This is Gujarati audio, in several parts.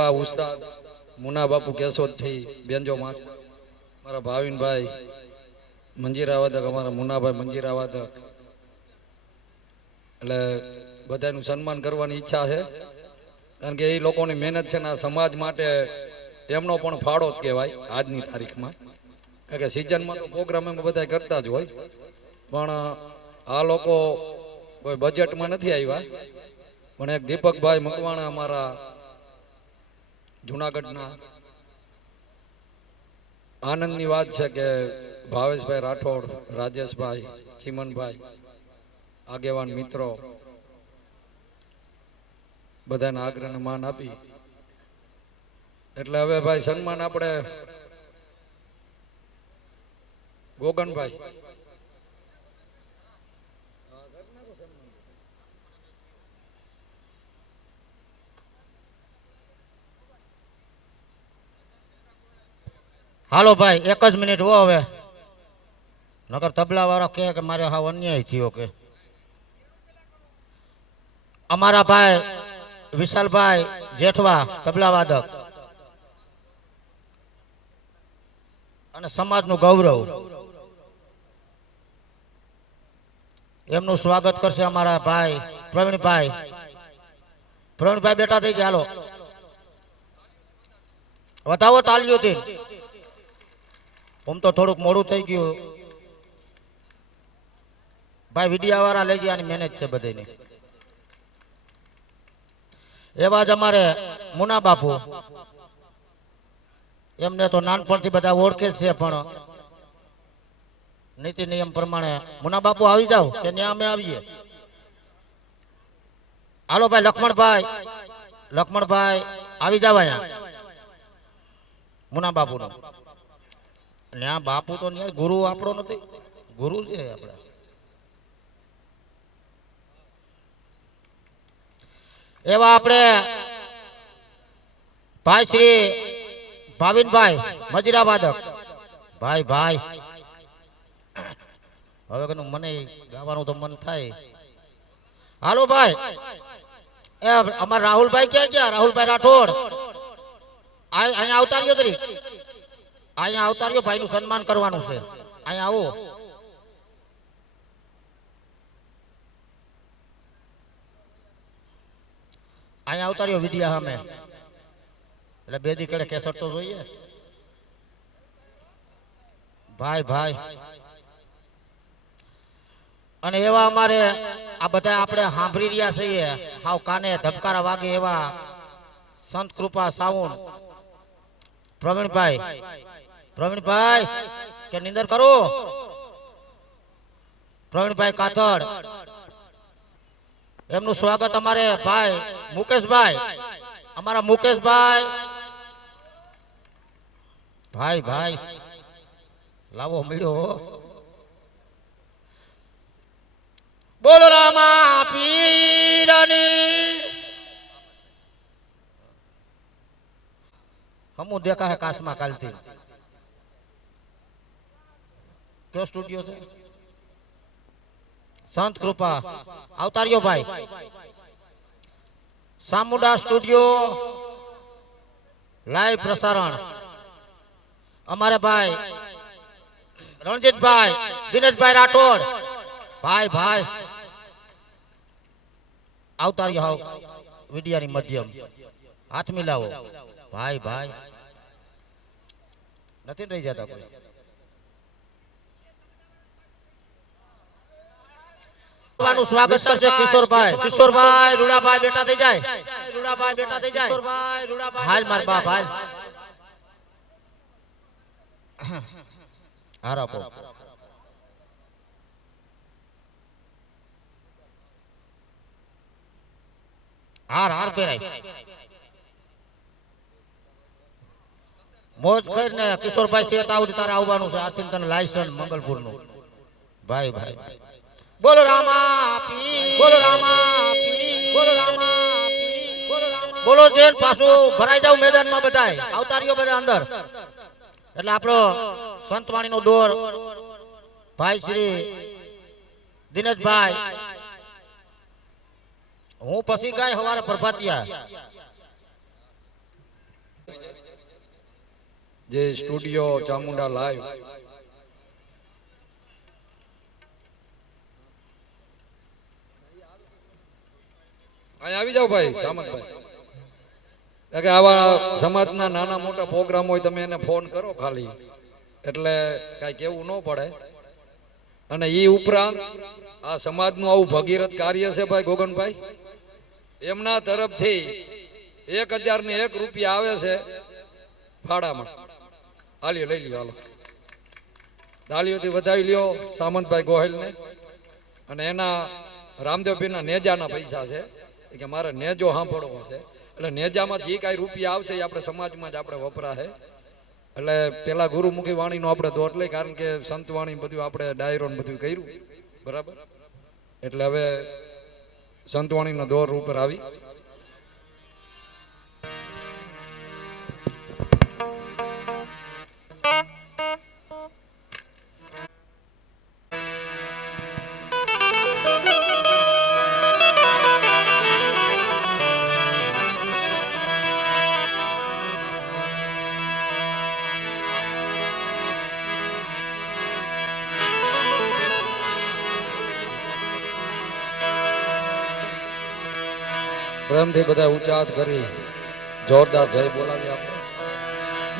આ ઉસ્તાદ મુના બાપુ કેશોદથી બેનજો માસ મારા ભાવિનભાઈ મંજીરા વાદક અમારા મુનાભાઈ મંજીરા વાદક એટલે બધાનું સન્માન કરવાની ઈચ્છા છે કારણ કે એ લોકોની મહેનત છે ને સમાજ માટે એમનો પણ ફાળો જ કહેવાય આજની તારીખમાં કારણ કે સિઝનમાં તો પ્રોગ્રામ એમ બધા કરતા જ હોય પણ આ લોકો કોઈ બજેટમાં નથી આવ્યા પણ એક દીપકભાઈ મકવાણા અમારા જુનાગઢના આનંદની વાત છે કે ભાવેશભાઈ રાઠોડ રાજેશભાઈ ચીમનભાઈ આગેવાન મિત્રો બધાને આગ્રહને માન આપી એટલે હવે ભાઈ સન્માન આપણે ગોગનભાઈ હાલો ભાઈ એક જ મિનિટ હો હવે નકર તબલા વાળો કહે કે મારે હાવ અન્યાય થયો કે અમારા ભાઈ વિશાલભાઈ જેઠવા તબલા વાદક અને સમાજનું ગૌરવ એમનું સ્વાગત કરશે અમારા ભાઈ પ્રવીણભાઈ બેટા થઈ ગયા હાલો બતાવો તાલીઓથી આમ તો થોડુંક મોડું થઈ ગયું ભાઈ વિડિયા વાળા લઈ ગયા મહેનત છે બધાની એવા જ અમારે મુના બાપુ એમને તો નાનપણથી બધા ઓળખે છે પણ નીતિ નિયમ પ્રમાણે મુના બાપુ આવી જાવ કે ત્યાં અમે આવીએ હાલો ભાઈ લક્ષ્મણભાઈ આવી જાવ અહીંયા મુના બાપુ નો ત્યાં બાપુ તો ત્યાં ગુરુ આપણો નથી ગુરુ છે આપણે એવા આપણે ભાઈ શ્રી ભાવિનભાઈ મજીરા વાદક ભાઈ હવે કે મને ગાવાનું તો મન થાય હાલો ભાઈ એ અમારા રાહુલભાઈ ક્યાં ગયા રાહુલભાઈ રાઠોડ અહીંયા આવતા રહ્યો તરી અહીંયા આવતા રહ્યો ભાઈ નું સન્માન કરવાનું છે અહીંયા આવો અહીંયા આવતા રહ્યો વિદ્યા સામે એટલે બે દી કડે કેસર તો જોઈએ ભાઈ અને એવા અમારે આ બધા આપણે સાંભળી રહ્યા છીએ હાવ કાને ધબકારા વાગે એવા સંત કૃપા સાઉન્ડ પ્રવીણભાઈ કે નિંદર કરો પ્રવીણભાઈ કાતડ એમનું સ્વાગત અમારે ભાઈ મુકેશભાઈ અમારા મુકેશભાઈ ભાઈ લાવો મળ્યો બોલો રામા પીરની હમું દેખા હે કાશમાં કાલથી કયો સ્ટુડિયો છે સંત કૃપા અવતાર્યો ભાઈ સામુડા સ્ટુડિયો લાઈવ પ્રસારણ અમારે ભાઈ રણજીતભાઈ દિનેશભાઈ રાઠોડ ભાઈ અવતાર્યો હાવ વિડિયાની મધ્યમ હાથ મિલાવો ભાઈ નથી રહી જતા કોઈ સ્વાગત કરશે કિશોરભાઈ રૂડાભાઈ બેટા થઈ જાય હાલ માર બાપ હાલ હારાપો હાર પહેરાય મોજ કરીને કિશોરભાઈ સેત આવું તારે આવવાનું છે આથી તને લાયસન્સ મંગલપુર નું ભાઈ બોલો રામા બોલો જેન પાછું ભરાઈ જાવ મેદાનમાં બધાય આવતા રહ્યો બધા અંદર એટલે આપણો સંતવાણી નો દોર ભાઈ શ્રી દિનેશભાઈ હું પછી ગાય હવારે પ્રભાતિયા જે સ્ટુડિયો ચામુંડા લાઈવ અહીં આવી જાઓ ભાઈ સામંતભાઈ. કે આવા સમાજના નાના મોટા પ્રોગ્રામ હોય તમે એને ફોન કરો ખાલી એટલે કાંઈ કેવું ન પડે. અને એ ઉપરાંત આ સમાજનું આવું ભગીરથ કાર્ય છે ભાઈ ગોગનભાઈ, એમના તરફથી 1001 રૂપિયા આવે છે ફાળામાં. હાલ્યો લઈ લ્યો, હાલો તાળીઓથી વધાવી લ્યો સામંતભાઈ ગોહિલને. અને એના રામદેવભાઈના નેજાના પૈસા છે કે મારે નેજો સાંભળવો છે, એટલે નેજામાં જે કાંઈ રૂપિયા આવશે એ આપણે સમાજમાં જ આપણે વપરાશે. એટલે પેલા ગુરુમુખી વાણીનો આપણે દોર લઈ, કારણ કે સંતવાણી બધું આપણે ડાયરો બધું કર્યું બરાબર, એટલે હવે સંતવાણીનો દોર ઉપર આવી. પ્રેમથી બધા ઊંચા હાથ કરી જોરદાર જય બોલાવી આપણે.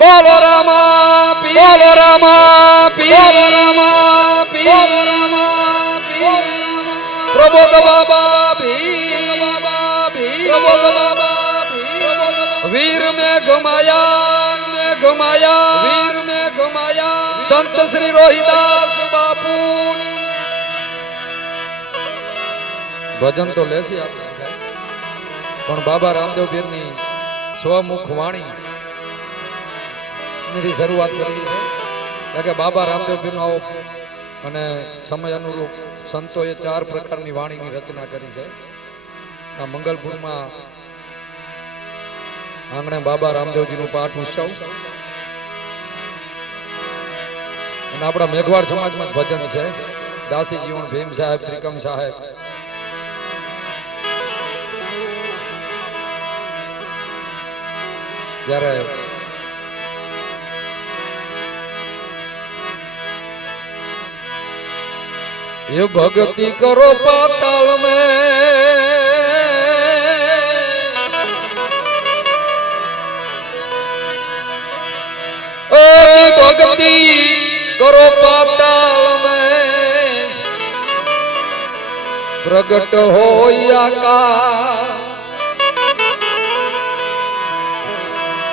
બોલો રામા પીર, બોલો રામા પીર, બોલો રામા પીર, બોલો રામા પીર, પ્રબોધ બાબા ભીર, બાબા ભીર, પ્રબોધ બાબા ભીર, વીર મે ગમાયા, વીર મે ગમાયા, સંત શ્રી રોહિદાસ બાપુ. ભજન તો લેસી આપણે, પણ બાબા રામદેવ પીરની સ્વમુખ વાણી ની શરૂઆત કરી છે. કારણ કે બાબા રામદેવ પીરનો આવો અને સમય અનુરૂપ સંતોએ 4 પ્રકારની વાણીની રચના કરી છે. આ મંગલપુરમાં આંગણે બાબા રામદેવજીનું પાઠ ઉત્સવ અને આપણા મેઘવાડ સમાજમાં ભજન છે. દાસી જીવન ભીમ સાહેબ, ત્રિકમ સાહેબ, જ્યારે ये भक्ति करो पाताल में, भक्ति करो पाताल में, प्रगट हो आकाश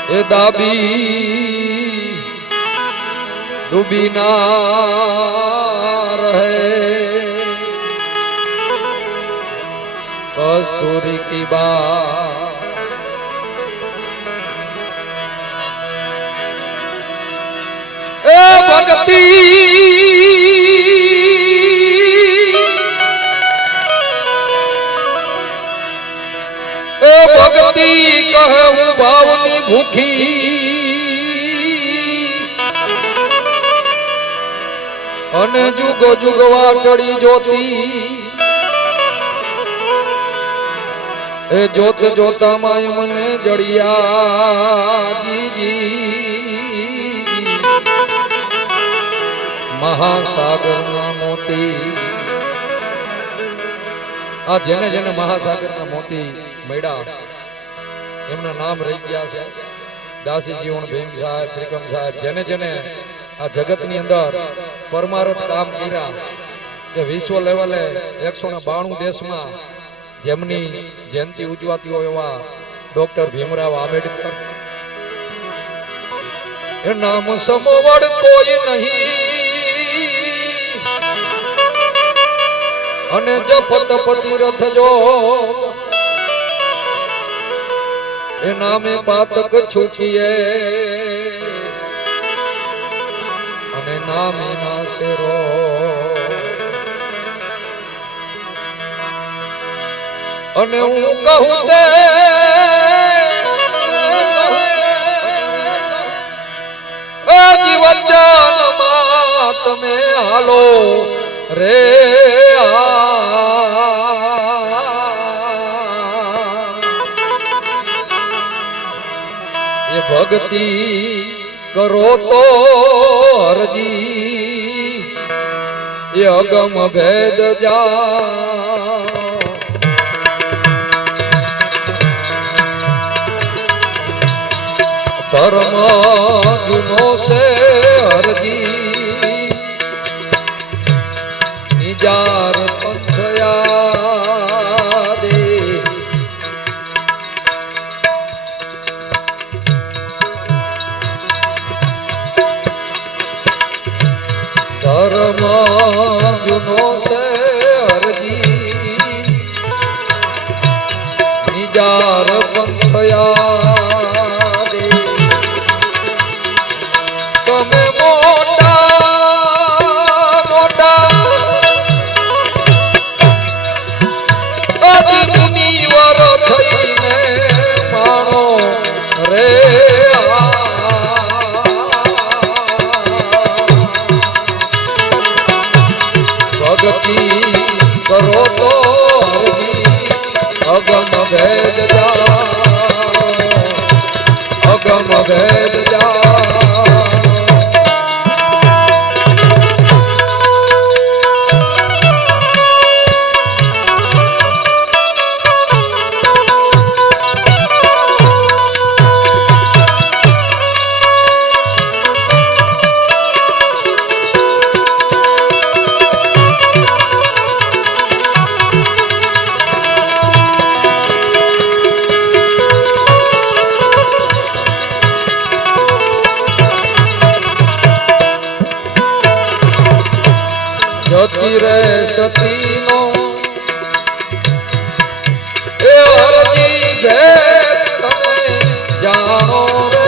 એ દાબી ડૂબી ના રહે, કસ્તુરી કી બા એ ભક્તિ ભક્તિ કહે હું ભાવની ભૂખી, અને જુગો જુગવા ટળી જોતી, એ જોત જોતા માય મને જડિયા જીજી, મહાસાગરના મોતી. આ જેને જેને મહાસાગરના મોતી મળ્યા એમના નામ રહી ગયા છે. દાસી જીવન ભીમ સાહેબ, ત્રિકમ સાહેબ, જેને જેને આ જગતની અંદર પરમારથ કામ કર્યા, કે વિશ્વ લેવલે 192 દેશમાં જેમની જયંતિ ઉજવાતી હોય એવા ડોક્ટર ભીમરાવ આંબેડકર, એ નામ સમવડ કોઈ નહીં, અને જપત પતિરથ જો એ નામે પાતક છૂટીએ, અને નામે નાશે રો. અને હું કહું તે જીવન જાનમાં તમે હાલો રે એ ભક્તિ કરો તો હરજી એ અગમ ભેદ જા ધર્મ જુનો સે હરજી નિજાર પંથયા દે ધર્મ જુનો સે હરજી નિજાર પંથયા દે તમે મોટા મોટા અજની વર થઈને માણો રે ભક્તિ કરો તો હરજી અગમ ભેદ જા અગમ ભેદ જા જતી રે સસીનો એ હરજી ભેદ તમે જાણો રે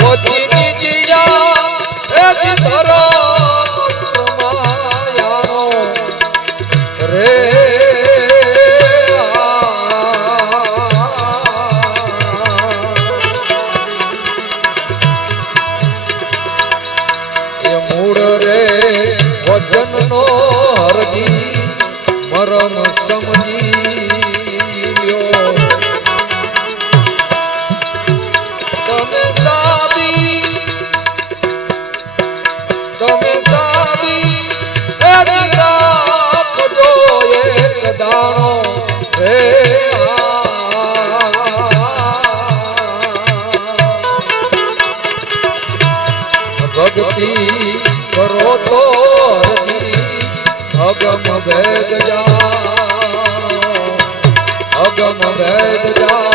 પછી બીજીયા એ ધરો માયાનો રે વચનનો હરજી મરમ સમજી લ્યો તમે સાબી એની રાખજો એક દાણો રે ભક્તિ કરો તો હરજી અગમ ભેદ જા અગમ ભેદ જા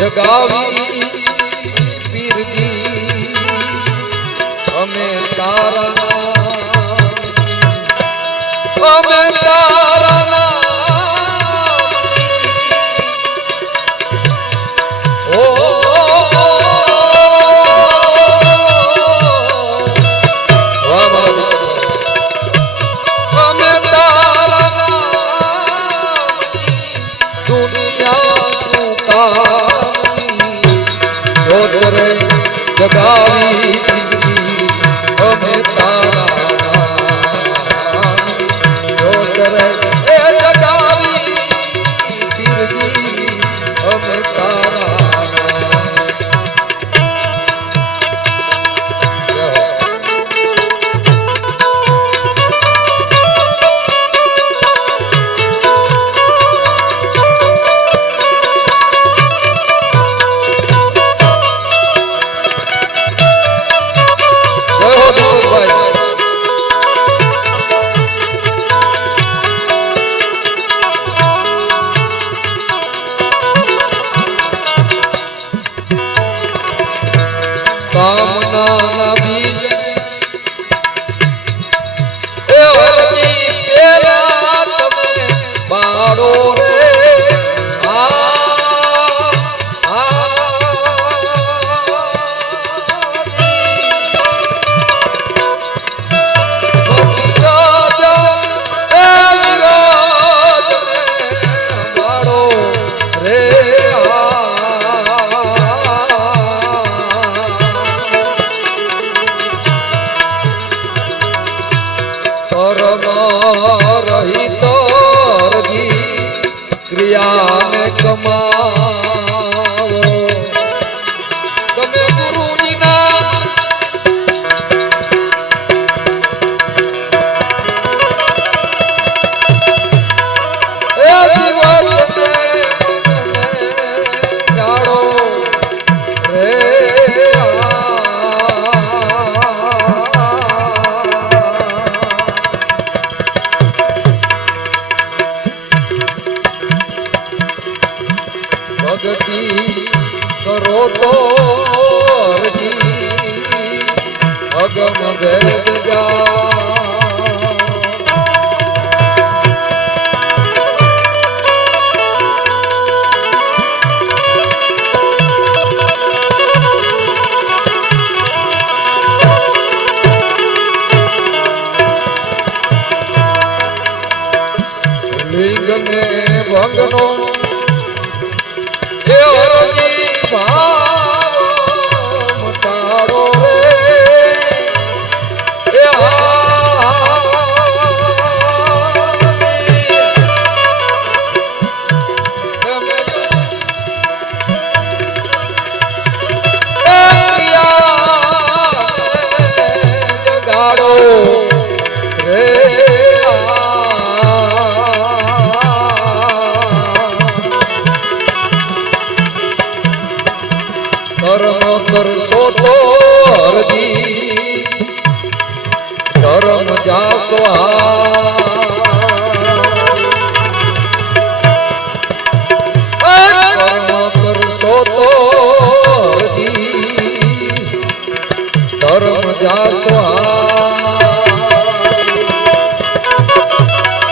જગાવી પીરજી અમે તારા ઓ અમે તારા દુનિયા સુકા રે જગાવી અમે તારા જોત રે એ જગાવી પીરજી અમે તારા કામના બીજ એ હરજી પેલા તમે બાળો રે ક્રિયાને કમાવો તમે ગુરુજીના એ જીવનને જાણો રે ભક્તિ કરો તો અગમ ભેદ જા લિંગ ને ભંગનો કર્મ કરશો તો હરજી ધર્મ જાસો કર્મ કરશો તો હરજી ધર્મ જાસો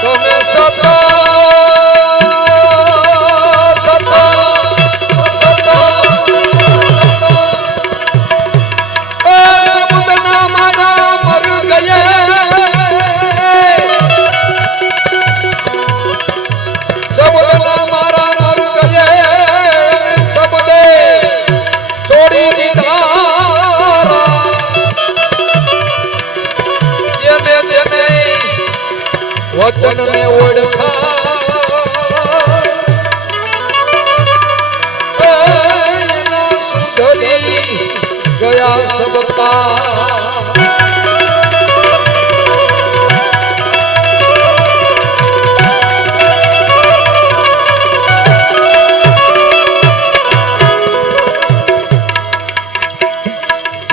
તમે સદા वचन में ओढ़ा सुधरी गया सबका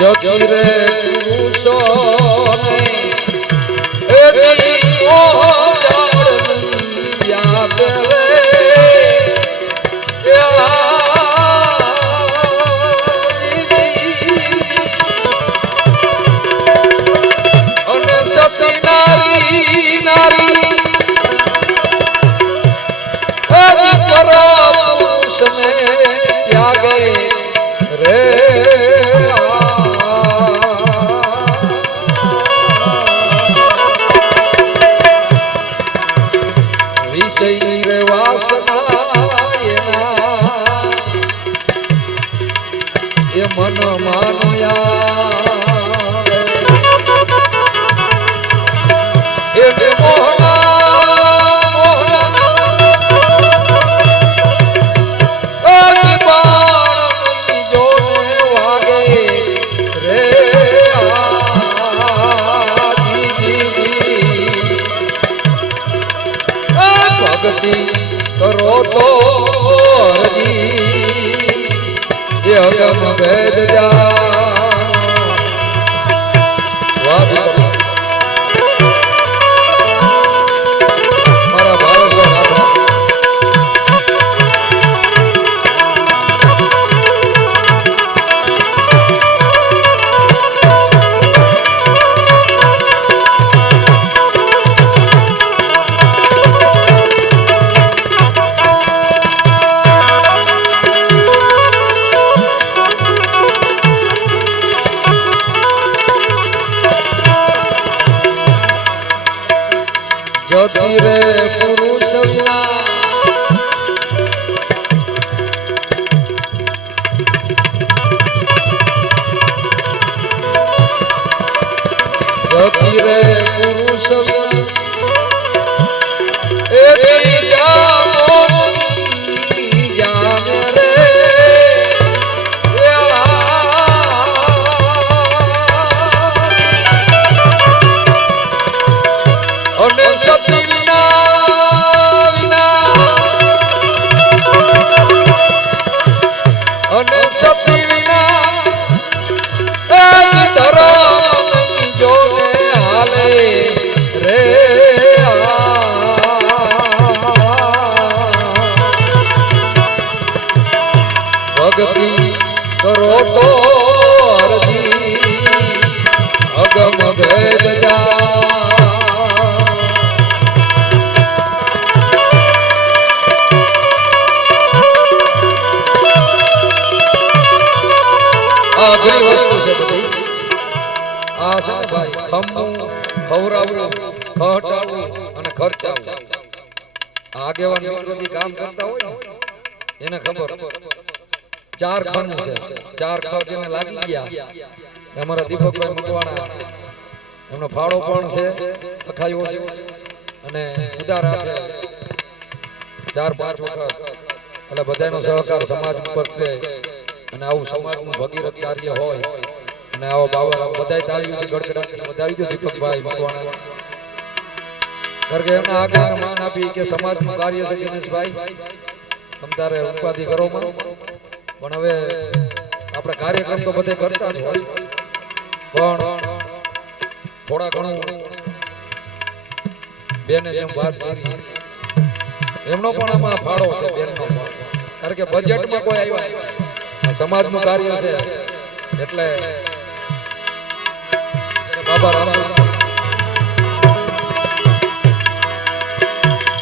जगीरे पुरुषो त्यागे रे विषय रे वासना ये मन मानया ये मोहना करो तो ये अगम भेद जा मारा भारत જતી રે પુરુષ એથી જામોની જામે રે અને સતી વિના અને સતી વિના ધરમ જોને હાલે રે ભક્તિ કરો તો હરજી અગમ ભેદ જા ઘણી વસ્તુ છે પછી આ છે ને ભાઈ ખમવું ખવરાવવું ખહટાડવું અને ખર્ચાવું આગેવાન મિત્રોથી કામ કરતા હોય ને એને ખબર ચાર ખણું છે ચાર ખર્ચ એને લાગી ગયા અમારા દીપકભાઈ મકવાણા એમનો ફાળો પણ છે સખાઈઓ છે અને ઉદારા છે 4-5 વખત એટલે બધાનો સહકાર સમાજ ઉપર છે અને આવું સમાજનું ભગીરથ કાર્ય હોય અને આવો બાવા બધાય તાળીઓથી ગડગડાટ વધાવી દો દીપકભાઈ મકવાણા કારણ કે એમના આગળને માન આપી કે સમાજનું કાર્ય છે દિનેશભાઈ તમતારે ઉપાધિ કરો માં પણ હવે આપણે કાર્યક્રમ તો બધે કરતા જ હોય પણ થોડા ઘણું બેને જેમ વાત કરી એમનો પણ આમાં ફાળો છે બેનનો કારણ કે બજેટમાં કોઈ આવ્યા સમાજનું કાર્ય છે એટલે બાબા રામ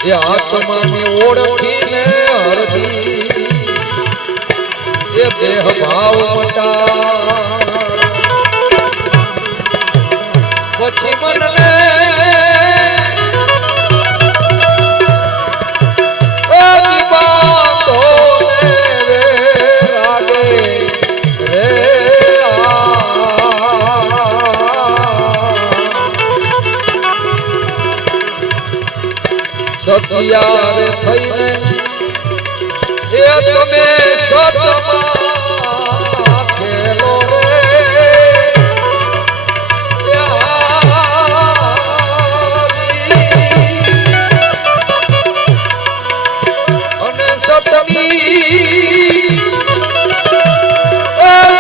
એ આત્માની ઓળખીને હરદી એ દેહ ભાવ મટા પછી મનને સતિયારે થઈને એ તમે સતમાં ખેલો રે અને સતની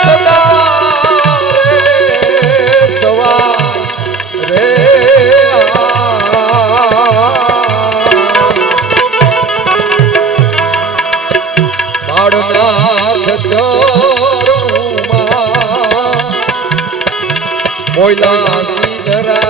સદા રે સવા રે મોયલા સિંગરા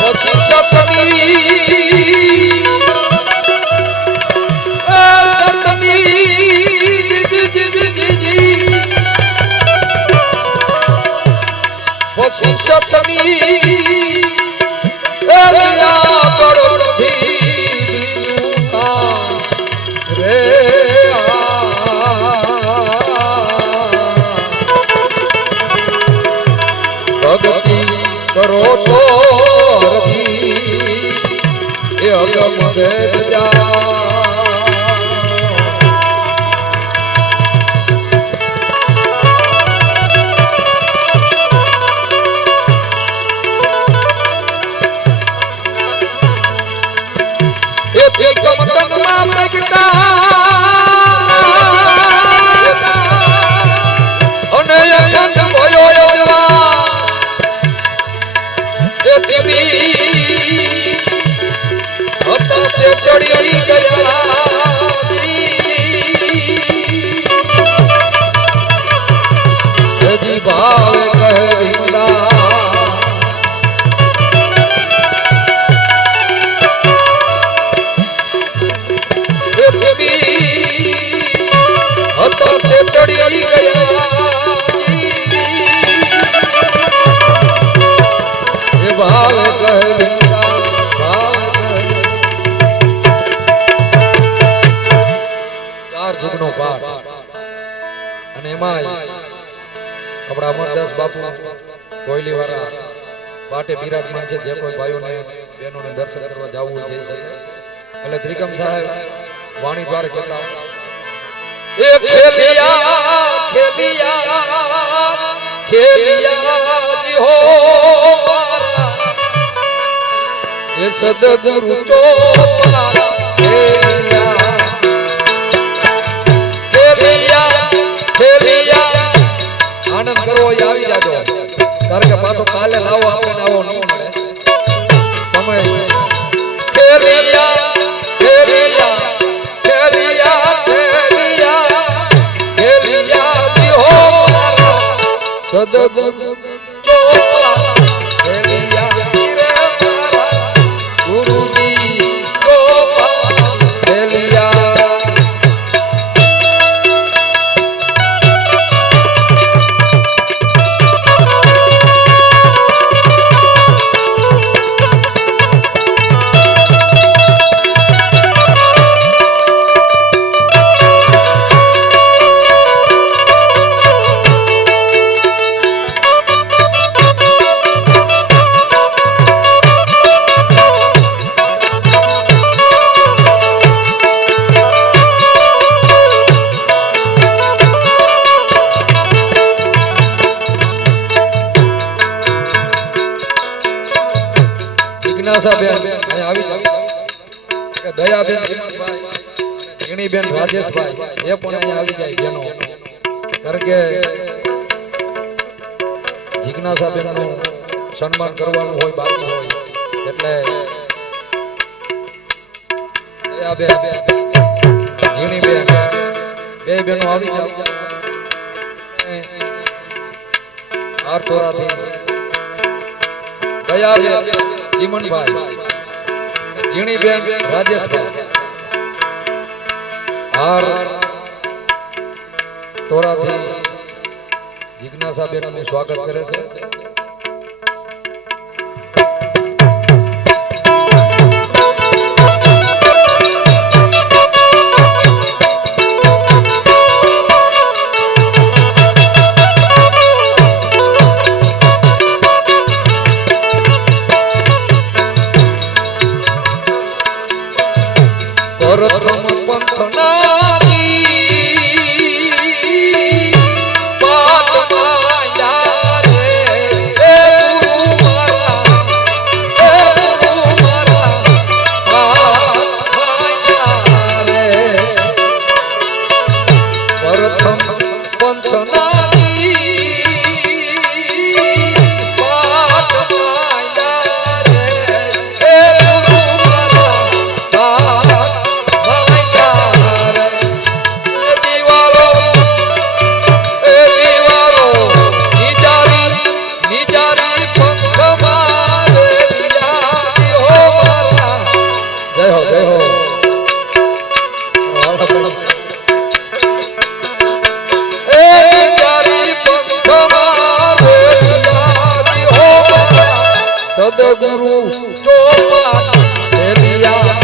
પછી સસની પછી સસની ભક્તિ કરો તો હરદી એ અગમ ભેદ જા ચડી ગયા ભાવ કહે વિંદા ચડી ગયા કોયલી વાળા પાટે બિરાજમાન છે. જે કોઈ ભાઈઓને બહેનોને દર્શન કરવા જવું જઈ શકે. એટલે ત્રિકમ સાહેબ વાણી દ્વારા કહેતા એ ખેલિયા જી હો મારા એ સદગુરુ ચોપારા ખેલિયા આનંદ કરવો એ આવી જાજો. કારણ કે પાછો કાલે લાવો આપણે આવો નહીં મળે સમય. ખેલિયા ખેલિયા ખેલિયા ખેલિયા ખેલિયા જી હો સદગુરુ ચોપારા ખેલિયા રે મારા ગુરુજી ચોપારા ખેલિયા. દયાબેન ઝીણીબેન રાજેશભાઈ એ પણ અહીંયા આવી જાય બેનો. કારણ કે જિજ્ઞાસાબેનનું સન્માન કરવાનું હોય બાકી હોય એટલે દયાબેન ઝીણીબેન બે બેનો આવી જાય. આરતોરાથી દયાબેન ચીમનભાઈ ઝીણીબેન રાજેશભાઈ હાર તોરાથી જિજ્ઞાસાબેનનું સ્વાગત કરે છે. પ્રથમ પંથનાની પાટમાં યારે એ ગુરુ મારા પાટમાં યારે પ્રથમ પંથનાની પાટમાં યારે એ ગુરુ સદગુરુ ચોપારા ખેલિયા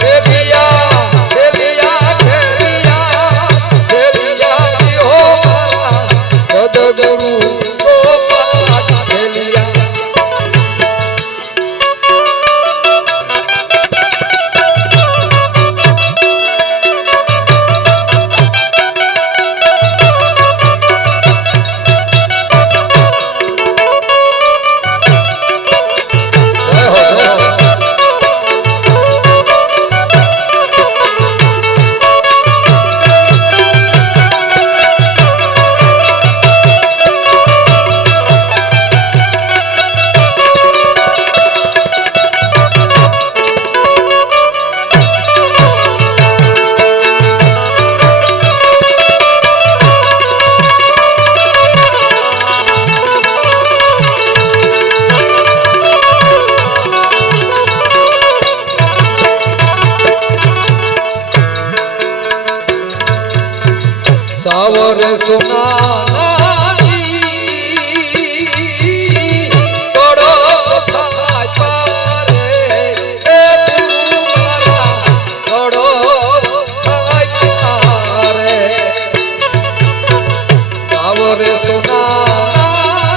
ખેલિયા ખેલિયા ખેલિયા ખેલિયા જી હો મારા સદગુરુ ચોપારા ખેલિયા. સાવરે સોનાની તોડો સસાય પારે એ ગુરુ મારા તોડો સસાય પારે સાવરે સોના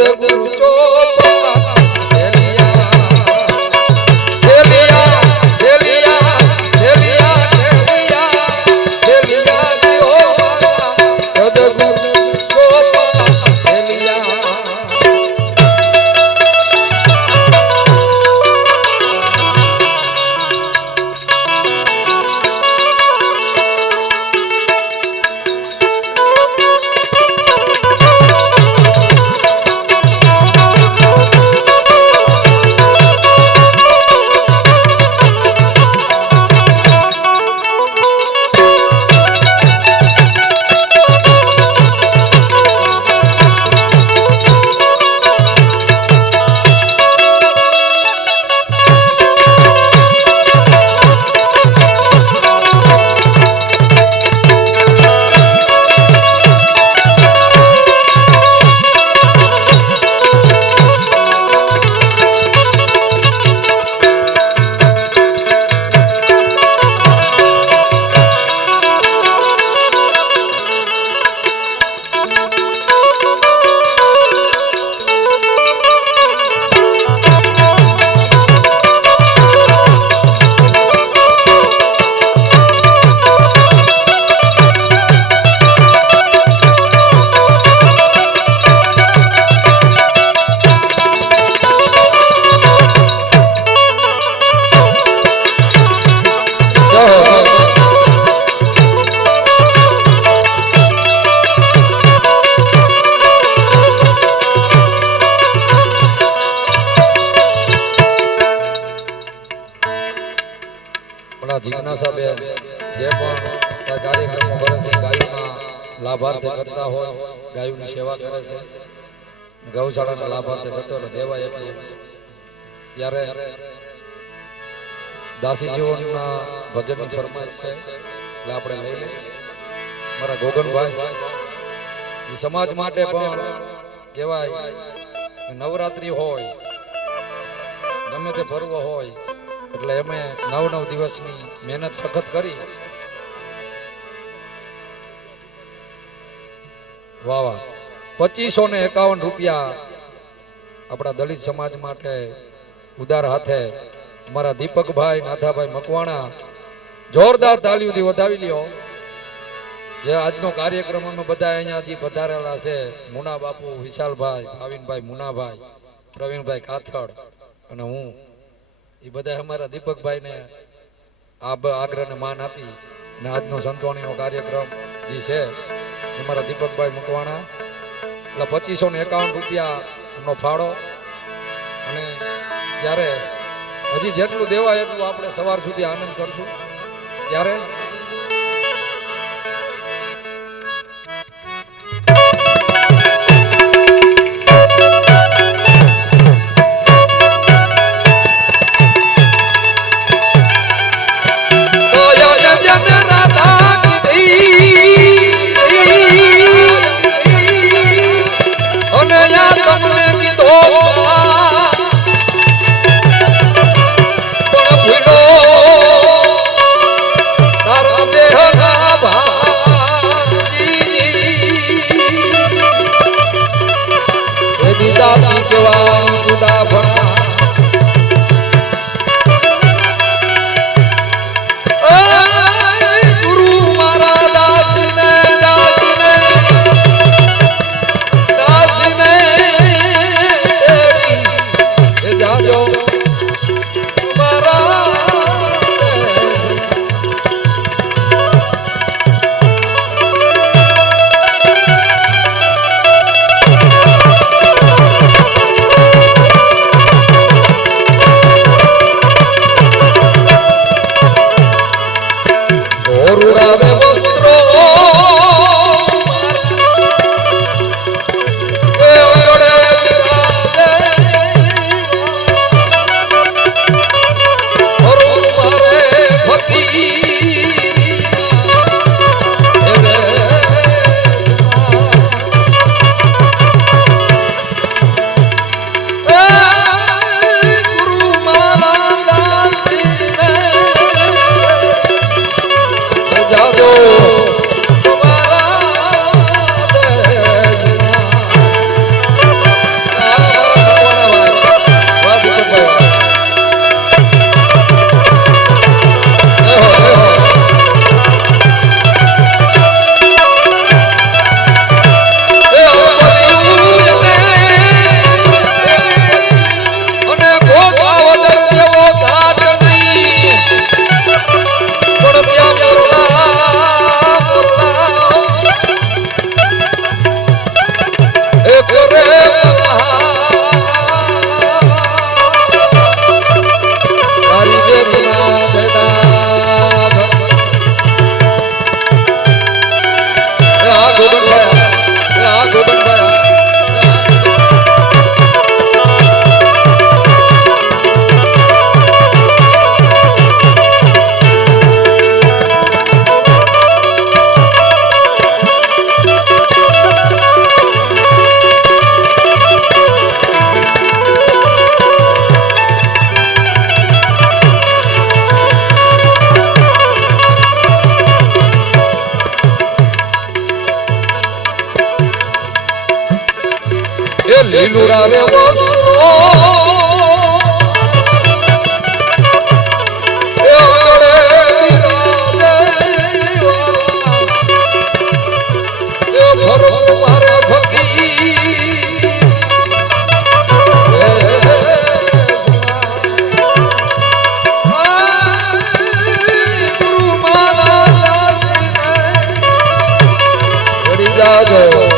સદગુરુ ચોપા હેલિયા હેલિયા હેલિયા હેલિયા હેલિયા હેલિયા ઓ સદગુરુ ચોપા હેલિયા જિજ્ઞાસાબેન જે પણ કાર્યક્રમો કરે છે ગાયોના લાભાર્થે કરતા હોય ગાયોની સેવા કરે છે ગૌશાળાના લાભાર્થે કરતો હોય દેવા એટલે ત્યારે દાસી જીવનના ભજનની ફરમાઈશ છે એટલે આપણે લઈ લઈએ મારા ગોગનભાઈ એ સમાજ માટે પણ કહેવાય કે નવરાત્રી હોય ગમે તે પર્વ હોય એટલે અમે 9 દિવસની મહેનત સખત કરી વાહ વાહ 2551 રૂપિયા આપણા દલિત સમાજ માટે ઉદાર હાથે અમારા દીપકભાઈ નાથાભાઈ મકવાણા જોરદાર તાળીઓથી વધાવી લ્યો જે આજનો કાર્યક્રમ અમે બધા અહીંયાથી પધારેલા છે મુના બાપુ વિશાલભાઈ ભાવિનભાઈ મુનાભાઈ પ્રવીણભાઈ કાથડ અને હું એ બધા અમારા દીપકભાઈને આગ્રહને માન આપી અને આજનો સંતવાણીનો કાર્યક્રમ જે છે અમારા દીપકભાઈ મકવાણા એટલે 2551 રૂપિયાનો ફાળો અને ત્યારે હજી જેટલું દેવાય એટલું આપણે સવાર સુધી આનંદ કરશું ત્યારે જાજો લીલું રાવે વસો એ આગળે રાજે એ ભરો મારા ભકી જાજો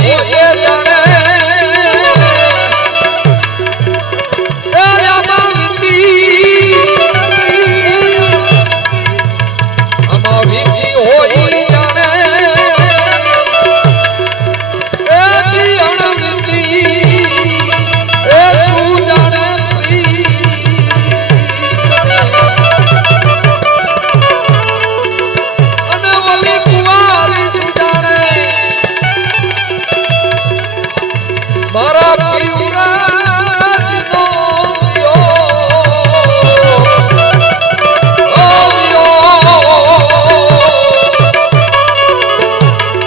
હોય એ જાણે એ આમાં વીતી હોય જાણે એ અણવીતી એ શું જાણે અને વલી કુવારી શું જાણે મારા પ્રિયુરાજનો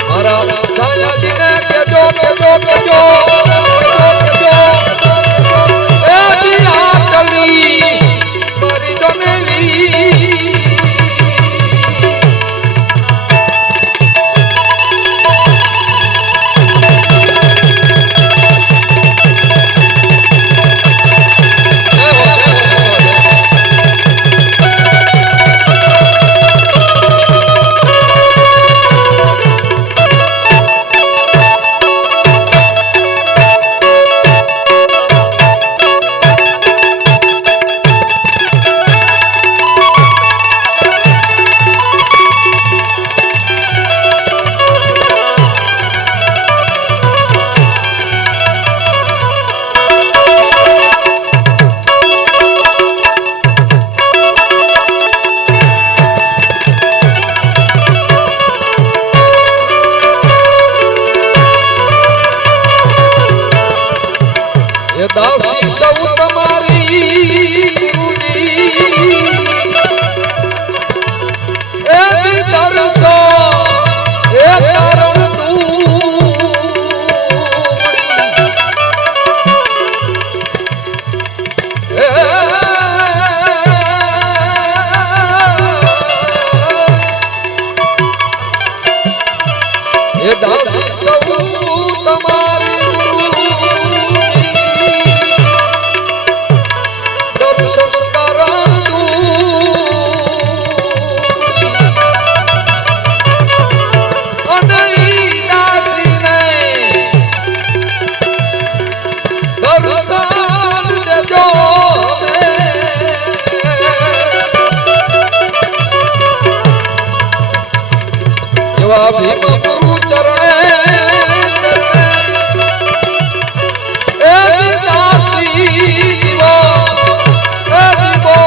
મારા સાયાજીને કેજો કેજો કેજો એ દિયા ચલી મારી જનેવી દાસી સૌ તમારી એ દરસો એ કારણ એ દાસી સૌ તમારી ભીમ ગુરુ ચરણે એ દાસી જીવો એ જીવો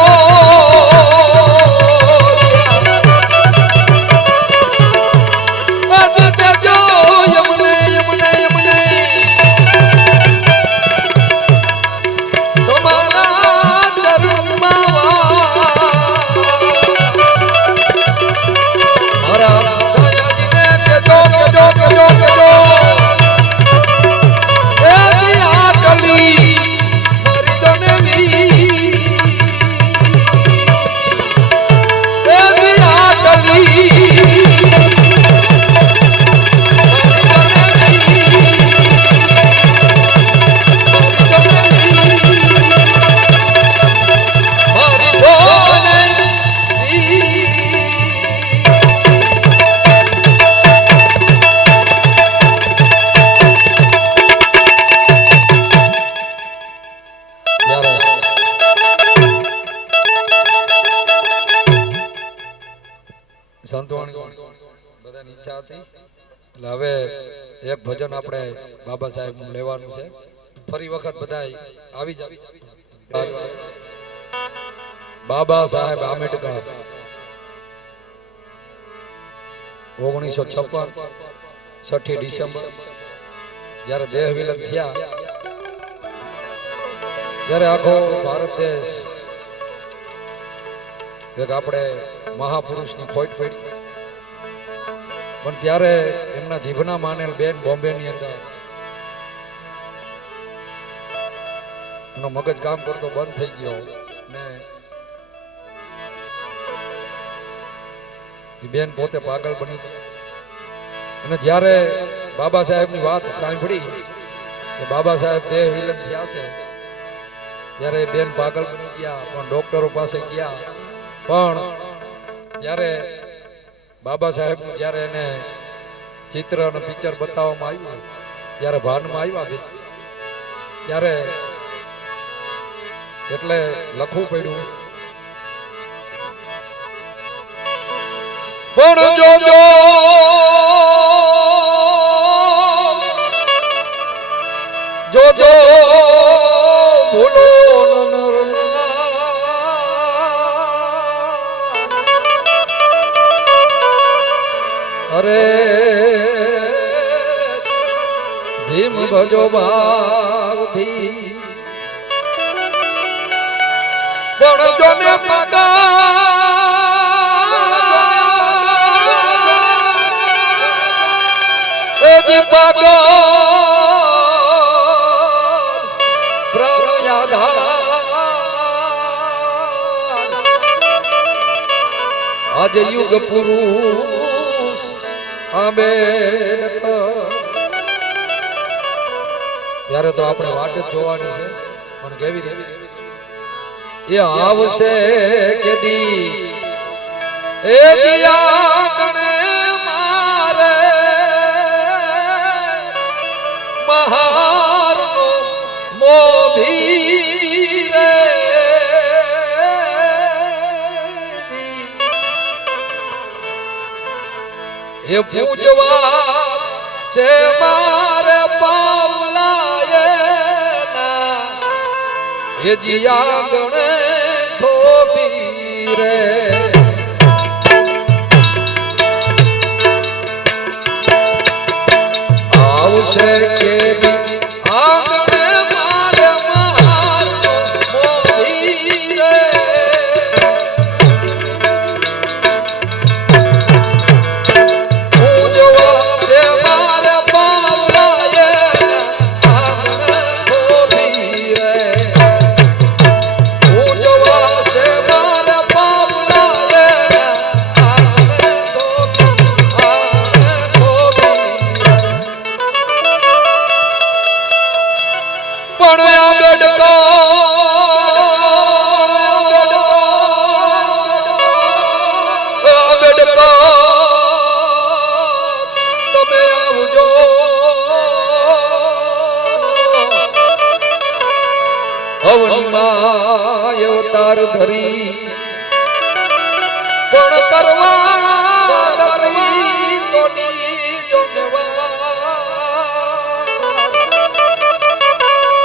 અજ તેજો યમને યમને યમને તમારા ચરણમાં મારા બધાની ઈચ્છા હતી એટલે હવે એક ભજન આપણે બાબા સાહેબ નું લેવાનું છે ફરી વખત બધા આવી જાય બાબા સાહેબ આંબેડકર 1956 6 ડિસેમ્બર જ્યારે દેહ વિલન થયા ત્યારે આખો ભારત દેશ એક આપણે મહાપુરુષની ફોટ ફેરી પણ ત્યારે એમના જીભના માનેલ બેન બોમ્બેની અંદર એનો મગજ કામ કરતો બંધ થઈ ગયો ને એ બેન પોતે પાગલ બની ગઈ અને જ્યારે બાબા સાહેબની વાત સાંભળી કે બાબા સાહેબ દેહ વિલન થયા છે જ્યારે બેન પાગલ બની ગયા પણ ડોક્ટરો પાસે ગયા પણ જ્યારે બાબા સાહેબ જ્યારે એને ચિત્ર અને પિક્ચર બતાવવામાં આવ્યું જ્યારે ભાનમાં આવ્યા છે ત્યારે એટલે લખવું પડ્યું પણ જોજો જોજો ભૂલો અરે ભીમ ભજો ભાવથી પણ જોને આજે યુગ પુરુષ આંબેડકર ત્યારે તો આપણે વાટ જ જોવાની છે પણ કેવી રીતે એ આવશે કેદી એ દિયા કણે મારે મહારનો મોભી રે એ પૂજવા છે મારે પાવલાએ ના એ જીયા ગણે થોબી રે આવશે કેવી આંગણે મારે મારનો મોભી રે અવતાર ધરી પણ કરવા ધરી કોની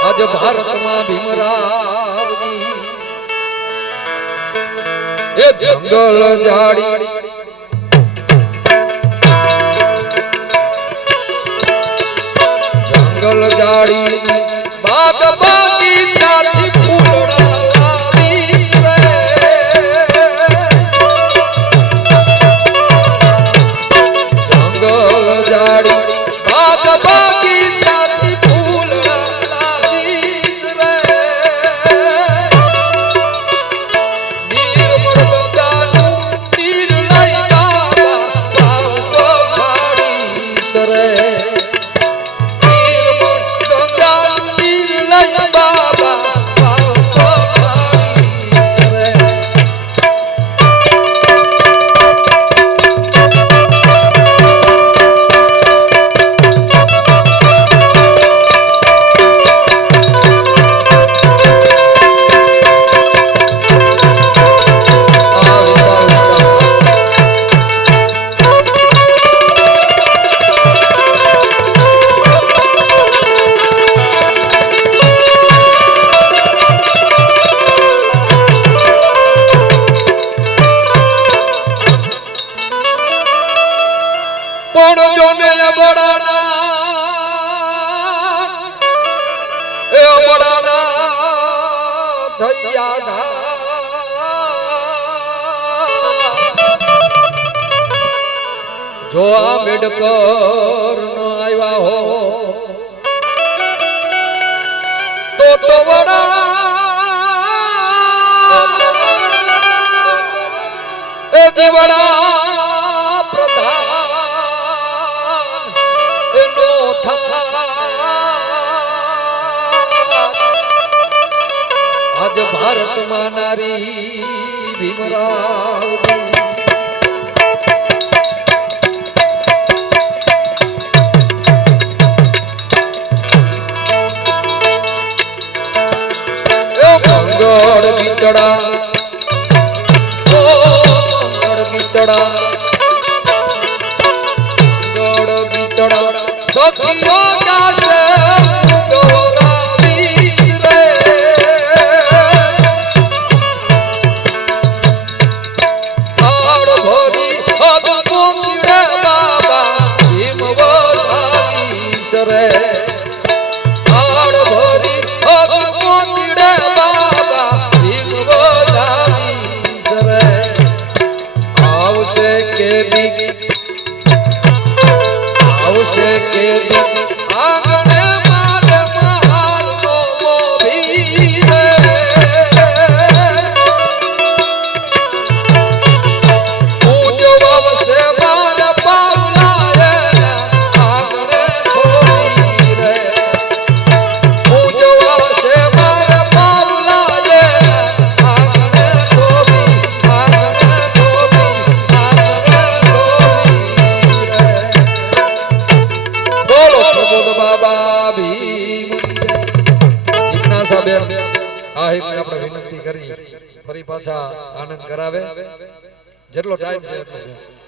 આજ ભારતમાં ભીમરાવની એ જંગલ જાડી જંગલ જાડી બાદ બાકી ત્યાંથી ફૂલડા લાવીશ રે જંગલ જાડી બાદ બાકી ત્યાંથી ફૂલડા લાવીશ રે નીર ગંગાનું નીર લઈ બાબા ભાડીશ રે જો આંબેડકર નો આવ્યા હો તો વડા એ જીવડા પ્રધાન એનો થા આજ ભારતમાં નારી ભીમરાવ મંગળ ગીતડા ઓ મંગળ ગીતડા મંગળ ગીતડા સખીઓ ગાશે ગોરાવીસ રે આડ ભરી અગ કોકીડે બાબા હિમ વધાવીસ રે આડ ભરી અગ કોકીડે બાબા હિમ વધાવીસ રે આવશે કેવી આવશે કેવી આંગણે માલ મહાલ નો મોભી રે ઉજવશે મારા પાવલા રે આંગણે થોડી રે ઉજવશે મારા પાવલા રે આંગણે થોડી આંગણે થોડી રે બોલો પ્રબોધ બાબા ભીમ જિજ્ઞાસા બેન આ એક આપણે વિનંતી કરી ફરી પાછા આનંદ કરાવે જેટલો ટાઈમ છે એટલો